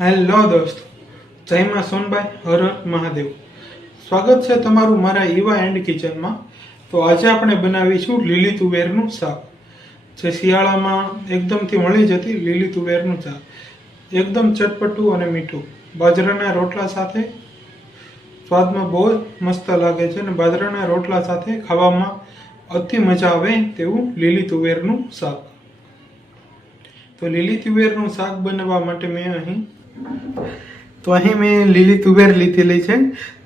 Hello દોસ્તો, જય માં સોનભાઈ, હર હર મહાદેવ. સ્વાગત છે તમારું મારા ઈવા એન્ડ કિચનમાં. તો આજે આપણે બનાવીશું લીલી તુવેરનું શાક, જે શિયાળામાં એકદમથી મળી જતી લીલી તુવેરનું શાક. એકદમ ચટપટું અને મીઠું, બાજરાના રોટલા સાથે સ્વાદમાં બહુ જ મસ્ત લાગે છે અને બાજરાના રોટલા સાથે ખાવામાં અતિ મજા આવે તેવું લીલી તુવેરનું શાક. તો લીલી તુવેરનું શાક બનાવવા માટે મેં લીલી તુવેર લીધેલી છે.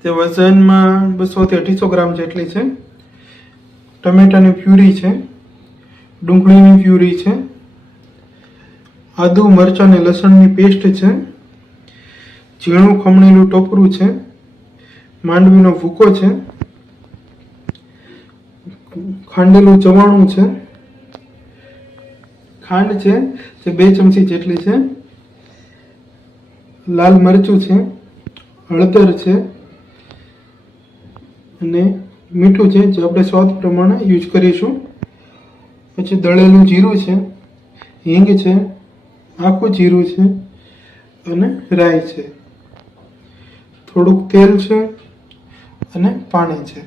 તે વજનમાં 200 થી 250 ગ્રામ જેટલી છે. ટમેટાની પ્યુરી છે, ડુંગળીની પ્યુરી છે, આદુ મરચાં અને લસણની પેસ્ટ છે, ઝીણું ખમણેલું ટોપરું છે, માંડવીનો ભૂકો છે, ખાંડેલું ચવાણું છે, ખાંડ છે જે 2 ચમચી જેટલી છે, લાલ મરચું છે, હળદર છે અને મીઠું છે જે આપણે સ્વાદ પ્રમાણે યુઝ કરીશું. પછી દળેલું જીરું છે, હિંગ છે, આખું જીરું છે અને રાઈ છે, થોડુંક તેલ છે અને પાણી છે.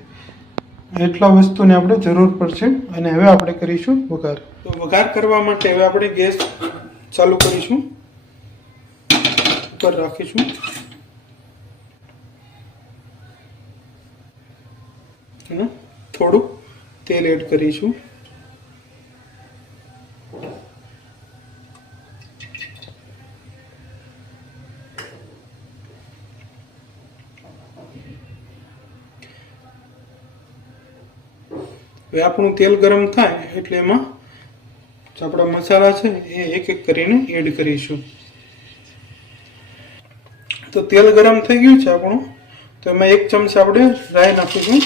એટલા વસ્તુની આપણે જરૂર પડશે. અને હવે આપણે કરીશું વઘાર. તો વઘાર કરવા માટે હવે આપણે ગેસ ચાલુ કરીશું, ઉપર રાખીશું અને થોડુંક તેલ એડ કરીશું. હવે આપણું તેલ ગરમ થાય એટલે એમાં આપણા મસાલા છે એ એક એક કરીને એડ કરીશું. તો તેલ ગરમ થઈ ગયું છે આપણું, તો એમાં 1 ચમચી આપણે રાઈ નાખીશું,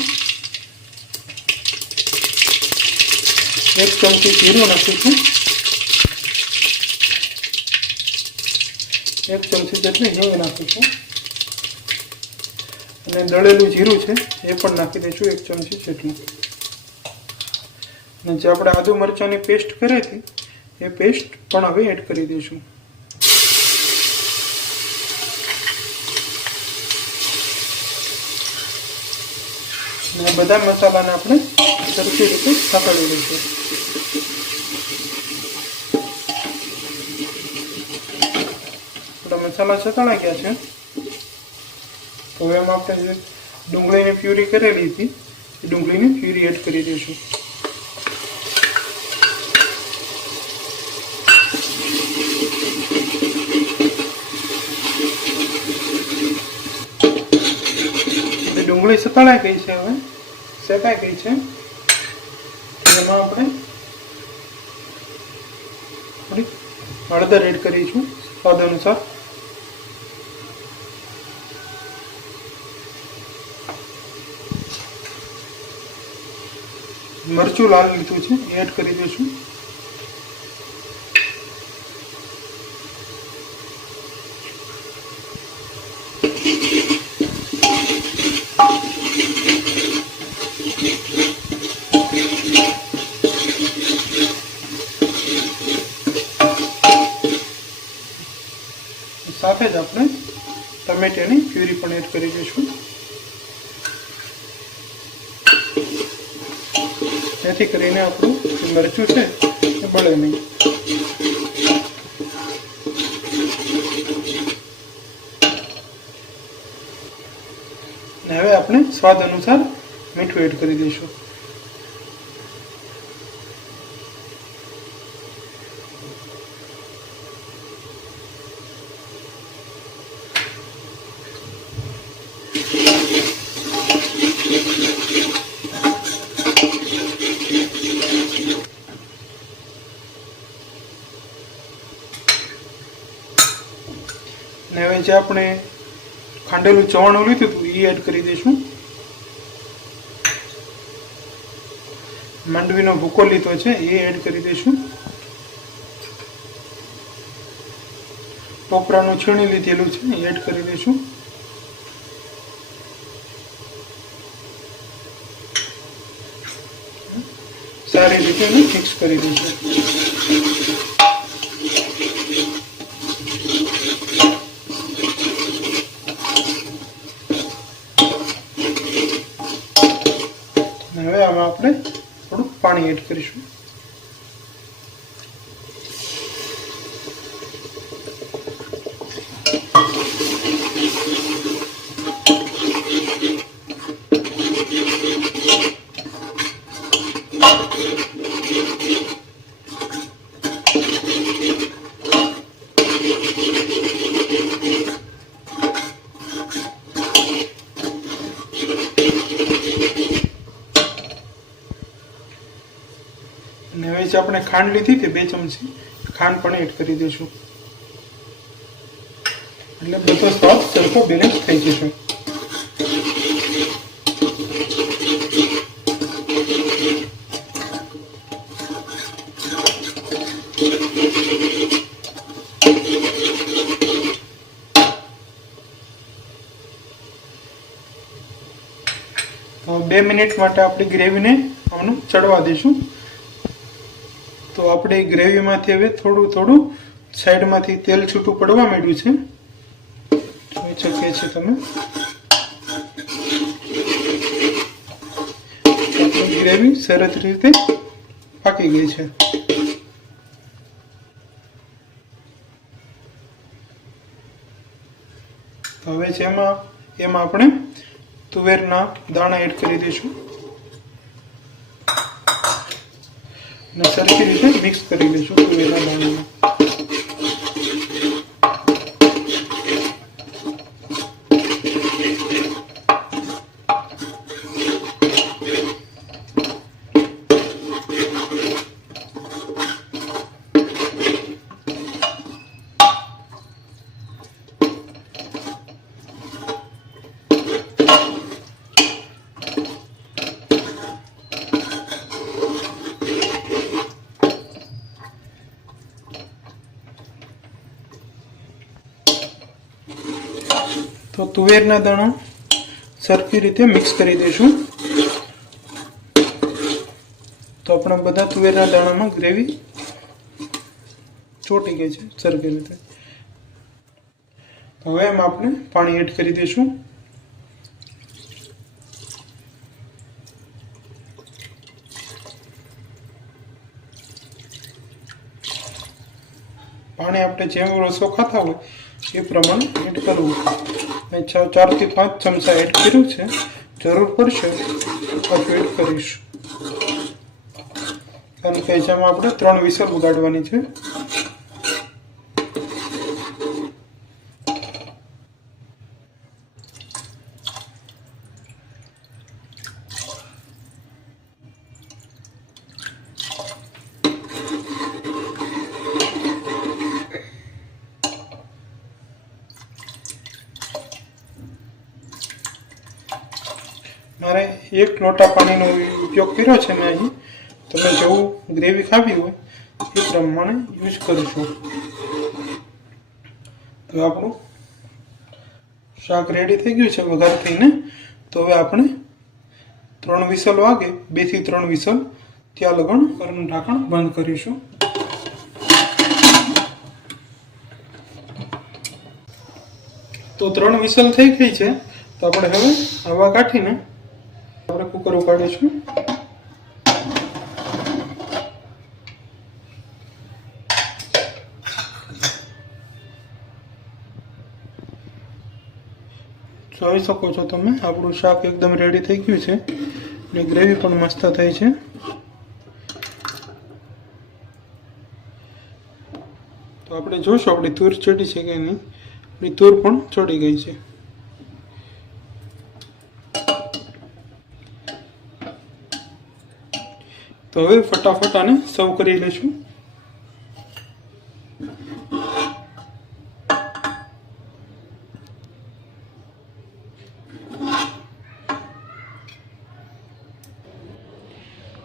1 ચમચી જીરું નાખીશું, 1 ચમચી જેટલી હિંગ નાખીશું અને દળેલું જીરું છે એ પણ નાખી દઈશું 1 ચમચી જેટલું. અને જે આપણે આદુ મરચાંની પેસ્ટ કરી હતી એ પેસ્ટ પણ હવે એડ કરી દઈશું. અને બધા મસાલાને આપણે સરખી રીતે સાંકળી લઈશું. આપણા મસાલા સતળાઈ ગયા છે. તો હવે એમાં આપણે જે ડુંગળીની પ્યુરી કરેલી હતી એ ડુંગળીની પ્યુરી એડ કરી દઈશું. ડુંગળી સતળાઈ ગઈ છે, હવે શેકાઈ ગઈ છે. એમાં આપણે થોડી હળદર એડ કરીશું સ્વાદ અનુસાર. મરચું લાલ લીધું છે એ એડ કરી દઈશું. સાથે જ આપણે ટમેટાની પ્યુરી પણ એડ કરી દઈશું, જેથી કરીને આપણું જે મરચું છે એ બળે નહીં. અને હવે આપણે સ્વાદ અનુસાર મીઠું એડ કરી દઈશું. અને હવે જે આપણે ખાંડેલું ચવાણું લીધું હતું એ એડ કરી દઈશું. માંડવીનો ભૂકો લીધો છે એ એડ કરી દઈશું. ટોપરાનું છીણી લીધેલું છે એ એડ કરી દઈશું. સારી રીતે મિક્સ કરી દઈશું. આપણે થોડું પાણી એડ કરીશું. અને હવે જે આપણે ખાંડ લીધી હતી 2 ચમચી ખાંડ પણ એડ કરી દઈશું, એટલે બધો સ્વાદ સરખો બેલેન્સ થઈ જશે. તો 2 મિનિટ માટે આપણી ગ્રેવીને આનું ચડવા દઈશું. તો આપણે ગ્રેવીમાંથી હવે થોડું થોડું સાઈડમાંથી તેલ છૂટું પડવા માંડ્યું છે, જોઈ શકીએ છીએ તમે. આપણી ગ્રેવી સરસ રીતે પાકી ગઈ છે. તો હવે એમાં આપણે તુવેરના દાણા એડ કરી દઈશું અને સરખી રીતે મિક્સ કરી લઈશું તુવેરના દાણાને. તો તુવેરના દાણા સરખી રીતે મિક્સ કરી દઈશું. તો આપણા બધા તુવેરના દાણામાં ગ્રેવી ચોટી ગઈ છે સરખી રીતે. હવે એમાં આપણે પાણી એડ કરી દઈશું. પાણી આપણે જેવો રસો ખાતા હોય એ પ્રમાણે એડ કરવું. 4 થી 5 ચમચા એડ કર્યું છે, જરૂર પડશે પાછું એડ કરીશું, કારણ કે જેમાં આપણે 3 વિસલ ઉગાડવાની છે. મારે 1 લોટા પાણીનો ઉપયોગ કર્યો છે મેં અહીં. તમે જેવું ગ્રેવી ખાવી હોય એ પ્રમાણે યુઝ કરશો. તો આપણું શાક રેડી થઈ ગયું છે વઘાર થઈને. તો હવે આપણે 3 વિસલ વાગે, 2 થી 3 વિસલ ત્યાં લગણ ઘરનું ઢાંકણ બંધ કરીશું. તો 3 વિસલ થઈ ગઈ છે. તો આપણે હવે હવા કાઢીને આપણે કુકર ઉપાડીશું. જોઈ શકો છો તમે, આપણું શાક એકદમ રેડી થઈ ગયું છે અને ગ્રેવી પણ મસ્ત થઈ છે. તો આપણે જોઈશું આપણી તૂર ચડી છે કે નહીં. આપણી તૂર પણ ચડી ગઈ છે. તો હવે ફટાફટ આને સર્વ કરી લઈશું.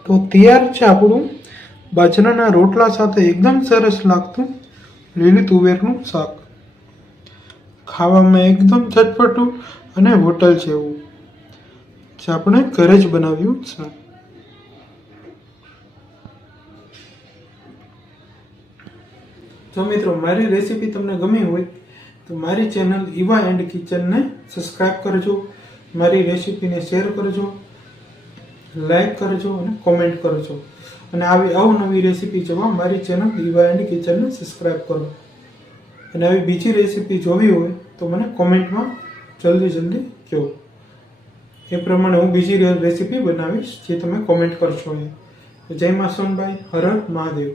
તો તૈયાર છે આપણું બાજરાના રોટલા સાથે એકદમ સરસ લાગતું લીલી તુવેરનું શાક. ખાવામાં એકદમ ચટપટું અને હોટલ જેવું, જે આપણે ઘરે જ બનાવ્યું છે. તો મિત્રો, મારી રેસીપી તમને ગમી હોય તો મારી ચેનલ ઈવા એન્ડ કિચનને સબસ્ક્રાઈબ કરજો, મારી રેસીપીને શેર કરજો લાઈક કરજો અને કોમેન્ટ કરજો. અને આવી અવનવી રેસીપી જોવા મારી ચેનલ ઈવા એન્ડ કિચનને સબસ્ક્રાઈબ કરો. અને આવી બીજી રેસીપી જોવી હોય તો મને કોમેન્ટમાં જલ્દી કહો. એ પ્રમાણે હું બીજી રેસીપી બનાવીશ જે તમે કોમેન્ટ કરશો. જય મા સોનબાઈ, હર હર મહાદેવ.